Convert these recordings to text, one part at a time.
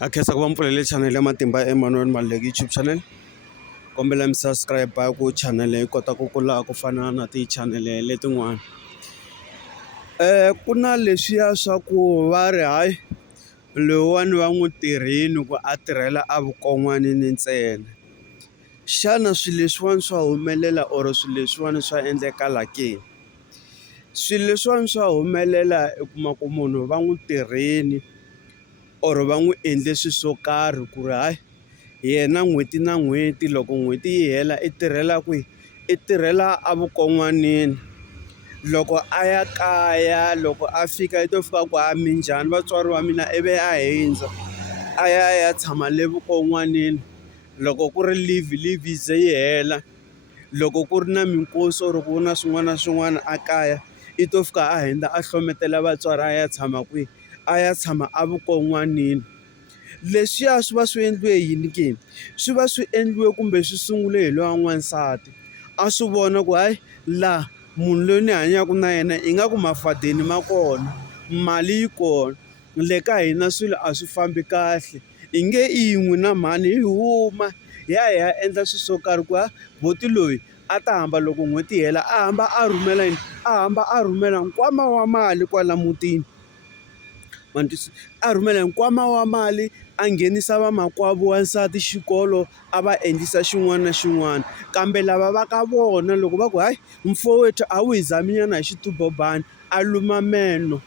Akhensa ku va mpfulele channel ya Matimba Emmanuel Maluleke YouTube channel. Kombela mi subscribe ku channel yi kota ku kula ku fana na ti-channel letin'wana. Ku na leswiya swa ku va ri hayi loyiwani va n'wi tirhini ku a tirhela a vukon'wanini ntsena. Xana swilo leswiwani swa humelela or swilo leswiwani swa endlekala ke? Swilo leswiwani swa humelela i kuma ku munhu va n'wi tirheni or va n'wi endle swilo swo karhi ku ri hayi yena n'hweti na n'hweti loko n'hweti yi hela i tirhela kwihi? I tirhela a vukon'wanini. Loko a ya kaya loko a fika i to fika ku minjhani vatswari va mina ivi a hundza a ya tshama le vukon'wanini. Loko ku ri leave yi ze yi hela, loko ku ri na minkosi or ku na swin'wana na swin'wana a kaya i to fika a hundza a hlometela vatswari a ya tshama kwihi? A ya tshama a vukon'wanini. Leswiya swi va swi endliwe yini ke? Swi va swi endliwe kumbe swi sungule hi loyi wa n'wansati a swi vona ku hayi laha munhu loyi ni hanyaka na yena ingaku mafadeni ma kona, mali yi kona, le ka hina swilo a swi fambi kahle, i nge i yin'we na mhani hi huma hi ya endla swilo swo karhi ku buti loyi a ta hamba loko n'hweti yi hela a hamba a rhumela yini? A hamba a rhumela nkwama wa mali kwala mutini. A rhumela nkwama wa mali a nghenisa vamakwavo wansati xikolo a va endlisa xin'wana na xin'wana. Kambe lava va ka vona loko va ku hayi mfowethu a wu hi zaminyana hi xitubobani a luma meno.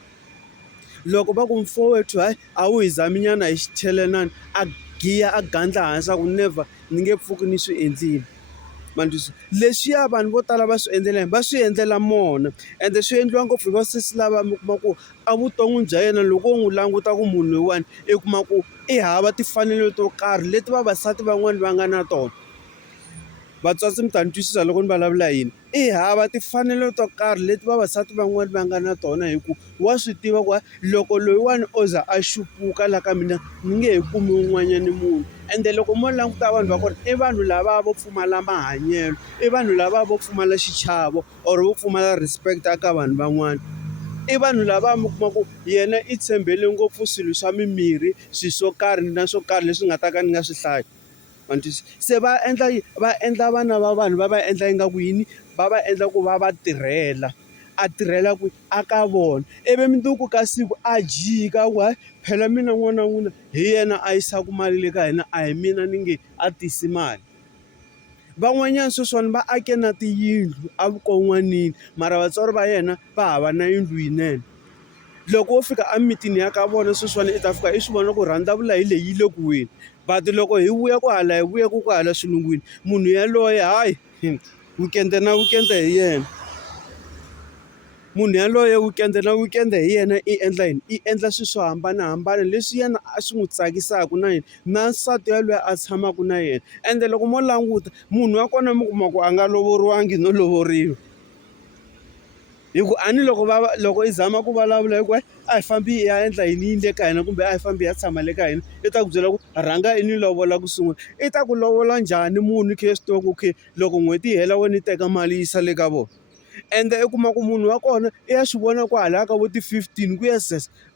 Loko va ku mfowethu hayi a wu hi zaminyana hi xichelenani a giya a gandla hansi a ku never ni nge pfuki ni swi endlile. Leswiya vanhu vo tala va swi endlela va swi endlela mona ende swi endliwa ngopfu hi vasesi lava mi kuma ku evuton'wini bya yena loko u n'wi languta ku munhu loyiwani i kuma ku i hava timfanelo to karhi leti vavasati van'wani va nga na tona. Vatswatsi mi ta ni twisisa loko ni vulavula yini? I hava timfanelo to karhi leti vavasati van'wani va nga na tona hikuva wa swi tiva ku loko loyiwani o za a xupuka laha ka mina ni nge he kumi un'wanyana munhu. Ende loko mo languta vanhu va kona i vanhu lava vo pfumala mahanyelo, i vanhu lava vo pfumala xichavo or vo pfumala respect eka vanhu van'wana. I vanhu lava mi kuma ku yena i tshembele ngopfu swilo swa mimirhi, swilo swo karhi na swo karhi leswi nga ta ka ni nga swi hlayi. Se va endla vana va vanhu va va endla ingaku yini? Va va endla ku va va tirhela. A tirhela ku aka vona. Ivi mundzuku ka siku a jika ku hayi phela mina n'wana wa n'wina hi yena a yisaka mali le ka hina a hi mina ni nge a tisi mali. Van'wanyana sweswiwani va ake na tiyindlu evukon'wanini mara vatswari va yena va hava na yindlu yinene. Loko wo fika emitini ya ka vona sweswiwani i ta fika i swi vona ku rhandavula hi leyi yi le ku weni. But loko hi vuya ku hala hi vuya ku hala xilungwini munhu yaloye hayi weekend na weekend hi yena. Munhu yaloye weekend na weekend hi yena i endla yini? I endla swilo swo hambanahambana leswi yena a swi n'wi tsakisaka na yena na nsati yaloye a tshamaka na yena. Ende loko mo languta munhu wa kona mi kuma ku a nga lovoriwangi no lovoriwa. Hikuva a ni loko i zama ku vulavula hi ku a hi fambi hi ya endla yini le ka hina kumbe a hi fambi hi ya tshama le ka hina, i ta ku byela ku rhanga i ni lovola ku sungula. I ta ku lovola njhani munhu khe swi tiva ku loko n'hweti yi hela wena i teka mali yisa le ka vona. Ende i kuma ku munhu wa kona i ya swi vona ku hala ka vo ti-15 ku ya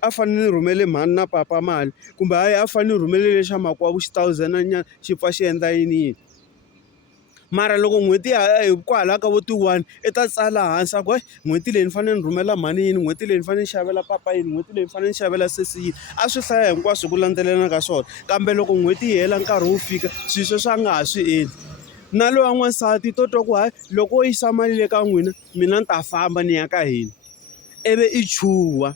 a fanele ni rhumele mhani na papa mali kumbe hayi a fanele ni rhumele lexa makwavo xi-1000 nyana xi pfa xi endla yini. Mara loko n'hweti kwalaho ka vo ti-1 i ta tsala hansi a ku hayi n'hweti leyi ni fanele ni rhumela mhani yini, n'hweti leyi ni fanele ni xavela papa yini, n'hweti leyi ni fanele ni xavela sesi yini. A swi hlaya hinkwaswo hi ku landzelelana ka swona. Kambe loko n'hweti yi hela nkarhi wu fika swilo sweswo a nga ha swi endli. Na loyi wa n'wansati to twa ku hayi loko wo yisa mali le ka n'wina mina ni ta famba ni ya ka hina, ivi i chuha.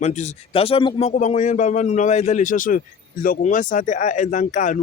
Ma ni twisisa? That's why mi kuma ku van'wanyana vavanuna va endla leswiya swo loko n'wansati a endla nkani